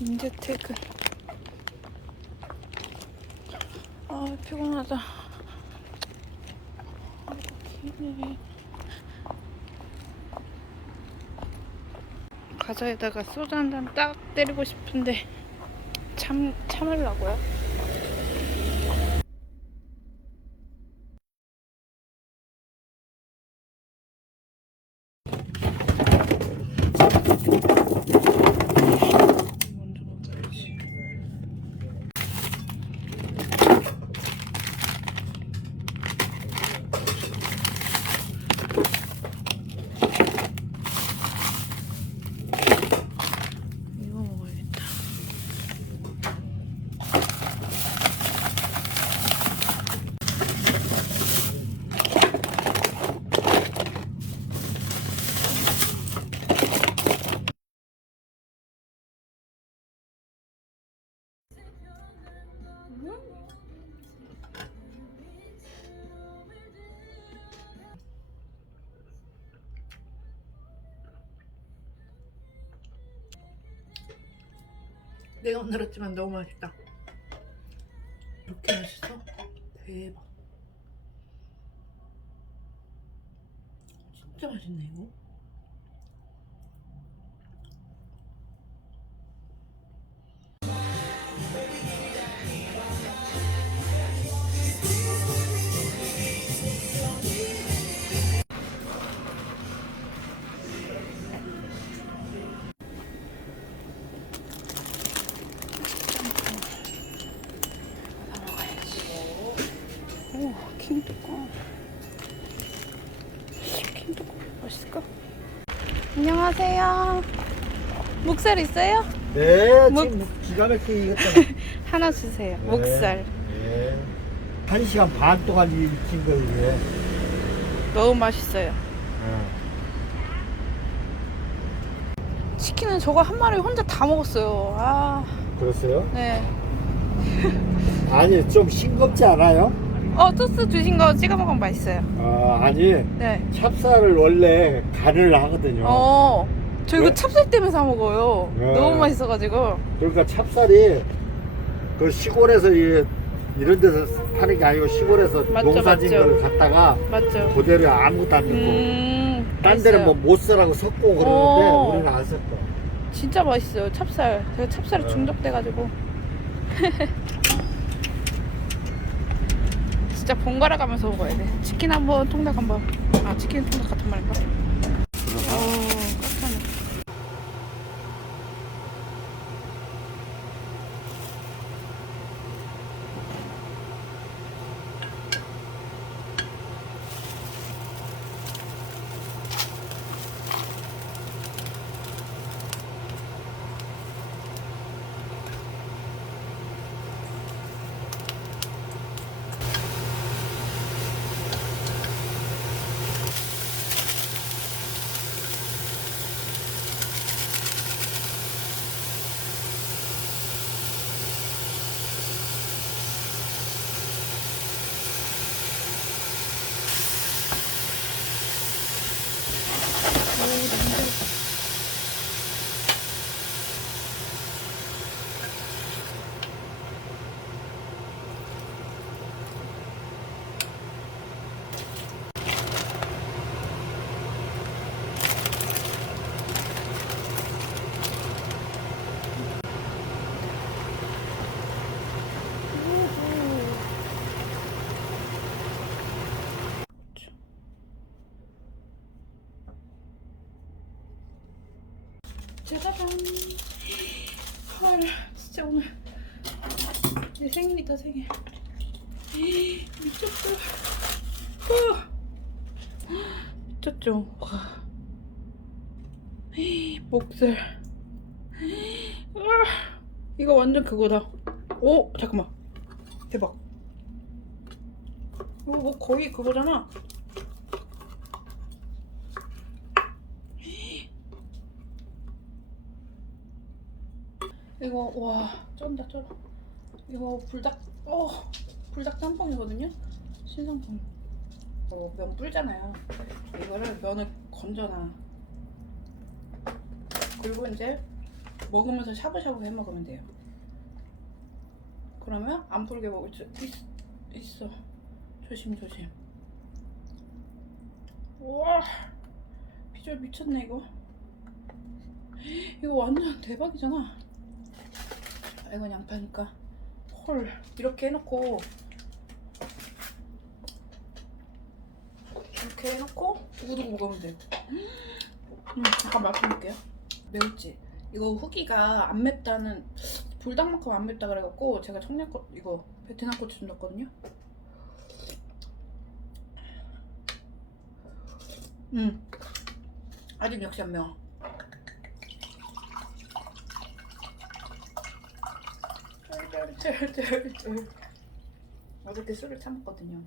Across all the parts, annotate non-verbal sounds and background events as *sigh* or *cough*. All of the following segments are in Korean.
이제 퇴근. 아 피곤하다. 아이고. 과자에다가 소주 한 잔 딱 때리고 싶은데 참 참으려고요. 내가 만들었지만 너무 맛있다. 이렇게 맛있어? 대박. 진짜 맛있네 이거. 오, 킹뚜껑. 킹뚜껑 맛있을까? 안녕하세요. 목살 있어요? 네, 뭐- 지금 기가 막히게 익었잖아. *laughs* 하나 주세요. 네. 목살. 네. 한 시간 반 동안 익힌 거 이게. 너무 맛있어요. 어. 치킨은 저거 한 마리 혼자 다 먹었어요. 아, 그랬어요? 네. 아니, 좀 싱겁지 않아요? 어, 토스 주신 거 찍어 먹으면 맛있어요. 아, 아니, 네. 찹쌀을 원래 간을 하거든요. 어, 저 이거 네. 찹쌀 때문에 사 먹어요. 네. 너무 맛있어가지고. 그러니까 찹쌀이 그 시골에서 이, 이런 데서 파는 게 아니고 시골에서 맞죠, 농사진 맞죠. 거를 갖다가 맞죠? 그대로 아무것도 안 넣고 음, 딴 데는 뭐 맛있어요. 못쓰라고 섞고 그러는데 어. 우리는 안 섞어. 진짜 맛있어요. 찹쌀. 제가 찹쌀에 네. 중독돼가지고. *laughs* 진짜 번갈아 가면서 먹어야 돼. 치킨 한 번, 통닭 한 번. 아, 치킨 통닭 같은 말인가? 어, 깜짝이야. 짜자잔. 헐, 진짜 오늘 내 생일이다 생일. 미쳤다. 어. 미쳤죠? 와. 목살. 아, 이거 완전 그거다. 오, 잠깐만. 대박. 이거 뭐 거의 그거잖아. 이거 와 쩐다 쩔어 이거 불닭 어 불닭 짬뽕이거든요 신상품 어, 면 불잖아요 이거를 면을 건져놔 그리고 이제 먹으면서 샤브샤브 해 먹으면 돼요. 그러면 안 풀게 먹을 수 있, 있어. 조심 조심. 우와 비주얼 미쳤네 이거. 이거 완전 대박이잖아. 아, 이건 양파니까. 헐 이렇게 해놓고 이렇게 해놓고 두고두고 먹으면 돼요. 음, 잠깐 맛볼게요. 매울지? 이거 후기가 안 맵다는 불닭만큼 안 맵다 그래갖고 제가 청양고 이거 베트남 고추 좀 넣었거든요. 음, 아직 역시 안 매워. *laughs* 쩔쩔쩔쩔쩔. 어저께 술을 차 먹거든요.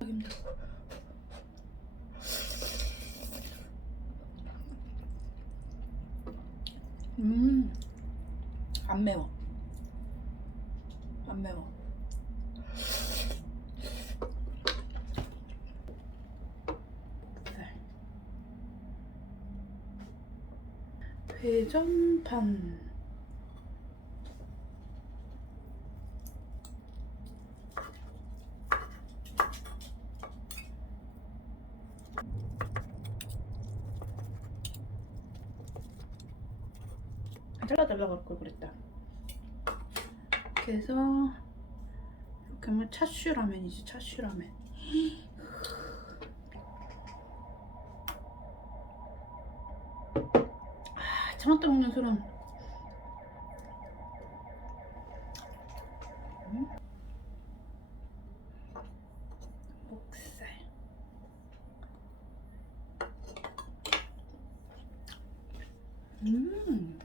힘들어. 음, 안 매워. 안 매워. 네. 회전판. 잘라달라 그럴 걸 그랬다. 이렇게 하면 차슈 라면이지 차슈 라면. 아, 참았다 먹는 술은 음? 목살 음.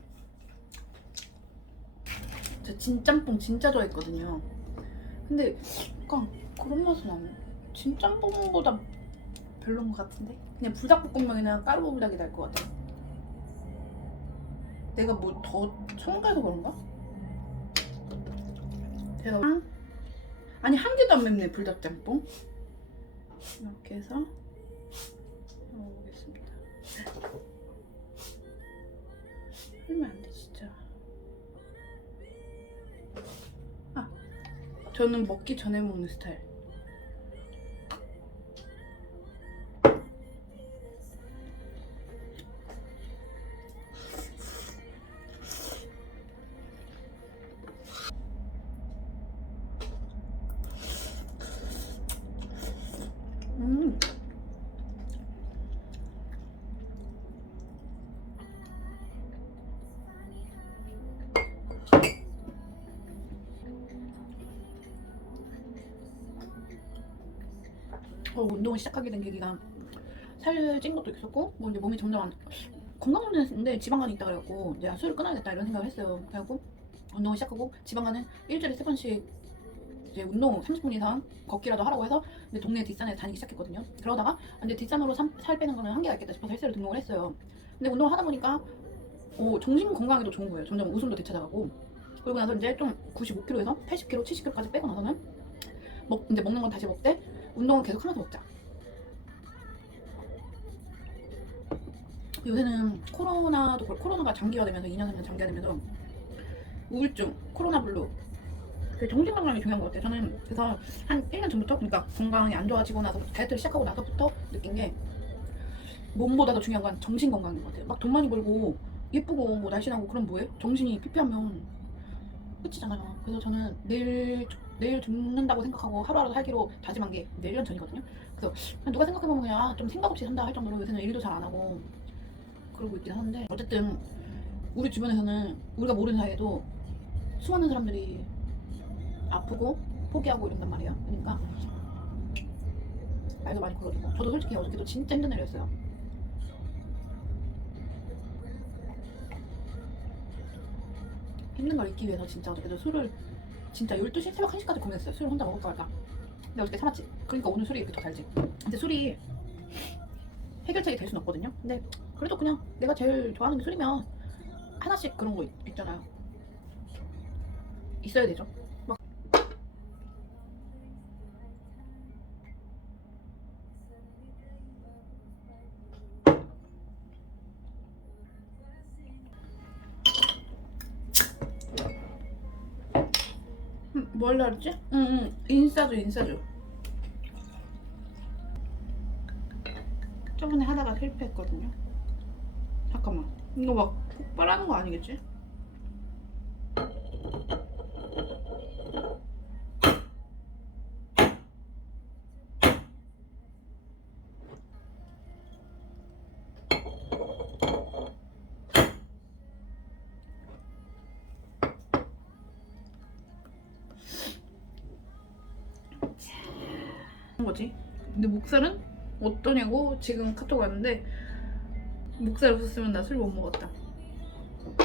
저 진짬뽕 진짜 좋아했거든요. 근데 약간 그런 맛은 안 나. 진짬뽕보다 별론 것 같은데? 그냥 불닭볶음면이나 까르보불닭이 날 것 같아. 내가 뭐 더 첨가해서 그런가? 제가 아니 한 개도 안 맵네 불닭짬뽕. 이렇게 해서 먹어보겠습니다. 흘면 안 돼 진짜. 아, 저는 먹기 전에 먹는 스타일. 어, 운동을 시작하게 된 계기가 살찐 것도 있었고 뭐 이제 몸이 점점 안 건강 문제인데 지방간이 있다 그래갖고 이제 술을 끊어야겠다 이런 생각을 했어요. 그래갖고 운동을 시작하고 지방간은 일주일에 세 번씩 이제 운동 30분 이상 걷기라도 하라고 해서 이제 동네 뒷산에 다니기 시작했거든요. 그러다가 이제 뒷산으로 삼- 살 빼는 거는 한계가 있겠다 싶어서 헬스를 등록을 했어요. 근데 운동을 하다 보니까 어, 정신 건강에도 좋은 거예요. 점점 웃음도 되찾아가고 그러고 나서 이제 좀 95kg에서 80kg, 70kg까지 빼고 나서는 먹 이제 먹는 건 다시 먹되 운동은 계속 하면서 먹자. 요새는 코로나도 코로나가 장기화되면서 2년 3년 장기화되면서 우울증, 코로나 블루 그 정신 건강이 중요한 것 같아요. 저는 그래서 한 1년 전부터 그러니까 건강이 안 좋아지고 나서 다이어트를 시작하고 나서부터 느낀 게 몸보다도 중요한 건 정신 건강인 것 같아요. 막 돈 많이 벌고 예쁘고 뭐 날씬하고 그럼 뭐해? 정신이 피폐하면 끝이잖아요. 그래서 저는 내일 내일 죽는다고 생각하고 하루하루 살기로 다짐한 게 이제 1년 전이거든요. 그래서 누가 생각해보면 그냥 좀 생각 없이 산다 할 정도로 요새는 일도 잘 안 하고 그러고 있긴 하는데 어쨌든 우리 주변에서는 우리가 모르는 사이에도 수많은 사람들이 아프고 포기하고 이런단 말이에요. 그러니까 말도 많이 걸어주고 저도 솔직히 어저께도 진짜 힘든 날이었어요. 힘든 걸 잊기 위해서 진짜 어저께도 술을 진짜 12시 새벽 1시까지 고민했어요. 술을 혼자 먹을까 말까. 근데 어저께 참았지. 그러니까 오늘 술이 이렇게 더 달지. 근데 술이 해결책이 될 수는 없거든요. 근데 그래도 그냥 내가 제일 좋아하는 게 술이면 하나씩 그런 거 있, 있잖아요. 있어야 되죠. 뭘 알았지? 응 응 인싸주 인싸주 저번에 하다가 실패했거든요 잠깐만 이거 막 폭발하는 거 아니겠지? 거지. 근데 목살은 어떠냐고 지금 카톡 왔는데 목살 없었으면 나 술 못 먹었다.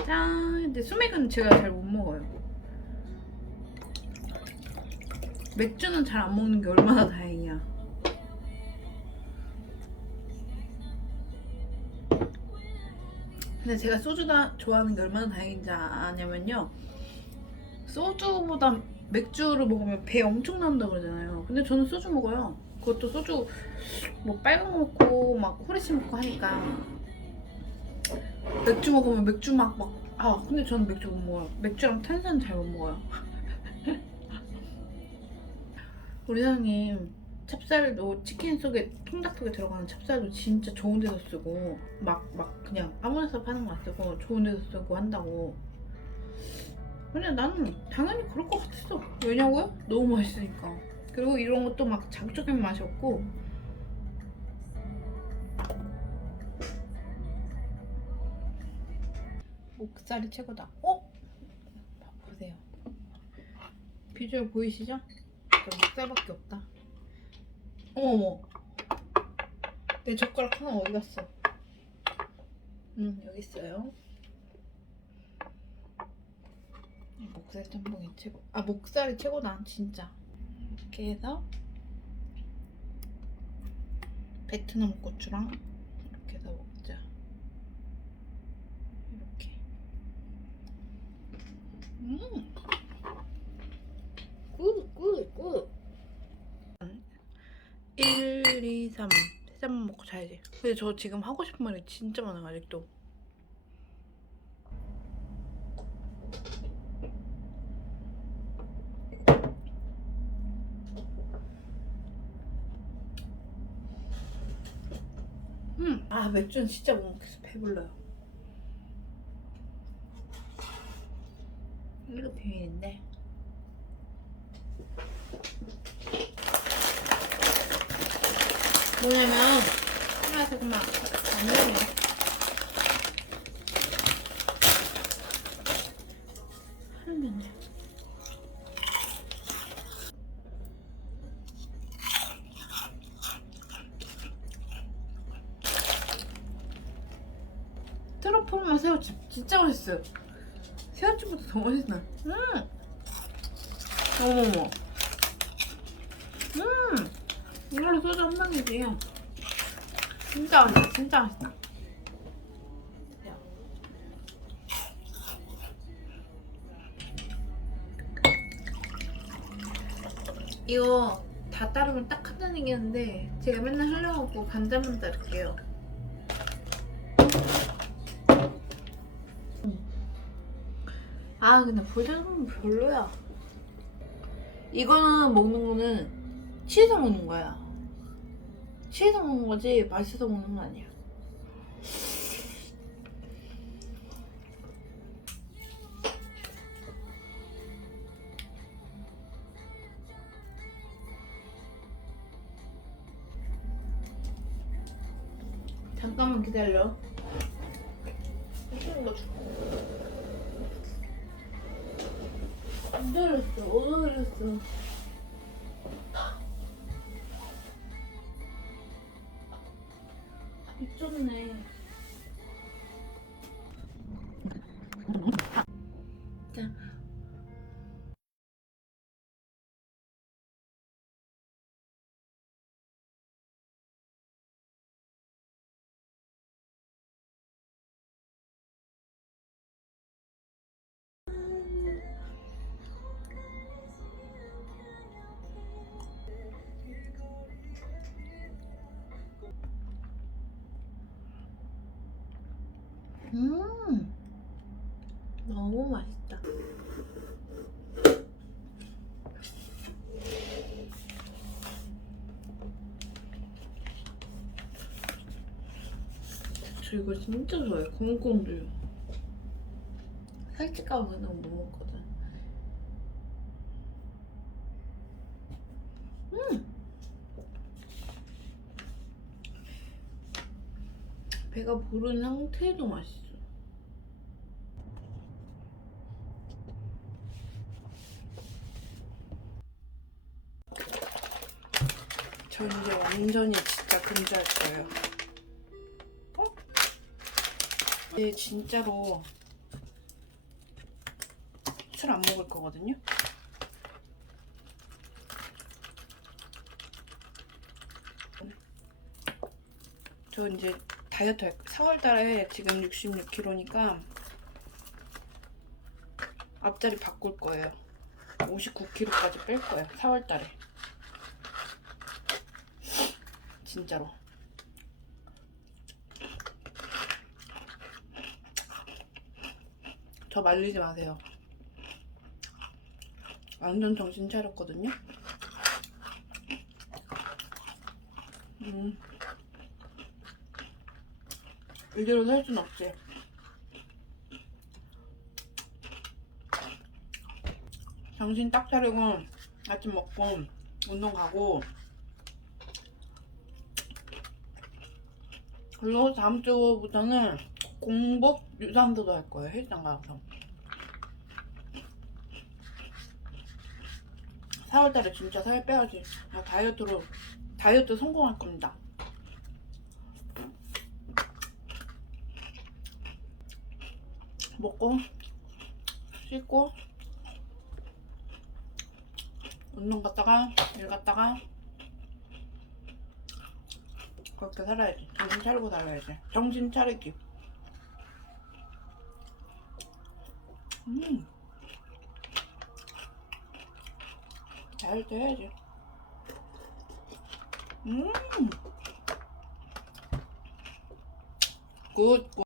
짠. 근데 수맥은 제가 잘 못 먹어요. 맥주는 잘 안 먹는 게 얼마나 다행이야. 근데 제가 소주가 좋아하는 게 얼마나 다행인지 아냐면요. 소주보다 맥주를 먹으면 배 엄청 나온다 그러잖아요. 근데 저는 소주 먹어요. 그것도 소주 뭐 빨간 거 먹고 막 후레쉬 먹고 하니까 맥주 먹으면 맥주 막 막 아 근데 저는 맥주 못 먹어요. 맥주랑 탄산 잘 못 먹어요. *laughs* 우리 사장님 찹쌀도 치킨 속에 통닭 속에 들어가는 찹쌀도 진짜 좋은 데서 쓰고 막 막 그냥 아무 데서 파는 거 안 쓰고 좋은 데서 쓰고 한다고 근데 나는 당연히 그럴 것 같았어. 왜냐고요? 너무 맛있으니까. 그리고 이런 것도 막 자극적인 맛이 없고. 목살이 최고다. 어? 봐, 보세요. 비주얼 보이시죠? 저 목살밖에 없다. 어머머. 내 젓가락 하나 어디 갔어? 음, 여기 있어요. 목살 짬뽕이 최고. 아 목살이 최고다 진짜. 이렇게 해서 베트남 고추랑 이렇게 해서 먹자. 이렇게. 음. 굿, 굿, 굿. 1, 2, 3. 세 잔만 먹고 자야지. 근데 저 지금 하고 싶은 말이 진짜 많아요, 아직도. 음. 아 맥주는 진짜 못 먹겠어. 배불러요. 이거 비밀인데. 뭐냐면 하나에서 그만 안 되네 하면요 트러플 맛 새우칩 진짜 맛있어요. 새우칩보다 더 맛있나? 음. 어머머. 음. 이걸로 소주 한 병이지. 진짜 맛있다. 진짜 맛있다. 야. 이거 다 따르면 딱 한다는 얘기였는데 제가 맨날 하고 반잔만 따를게요. 아 근데 볼자는 별로야. 이거는 먹는 거는 취해서 먹는 거야. 취해서 먹는 거지 맛있어서 먹는 거 아니야. 잠깐만 기다려. 맛있는 거 줄게 어디 들었어? 미쳤네. 음 너무 맛있다. 저 이거 진짜 좋아해. 공공류. 살찌까보다는 못 먹거든. 음! 배가 부른 상태도 맛있어. 저 이제 완전히 진짜 금지할 거예요. 어? 이제 진짜로 술 안 먹을 거거든요. 저 이제 다이어트 할 4월 달에 지금 66kg니까 앞자리 바꿀 거예요. 59kg까지 뺄 거예요. 4월 달에. 진짜로. 저 말리지 마세요. 완전 정신 차렸거든요. 음. 이대로 살 순 없지. 정신 딱 차리고 아침 먹고 운동 가고. 그리고 다음 주부터는 공복 유산소도 할 거예요 헬스장 가서. 4월달에 진짜 살 빼야지. 나 다이어트로 다이어트 성공할 겁니다 먹고 씻고 운동 갔다가 일 갔다가 그렇게 살아야지. 정신 차리고 살아야지. 정신 차리기. 음. 다이어트 해야지. 음. 굿, 굿.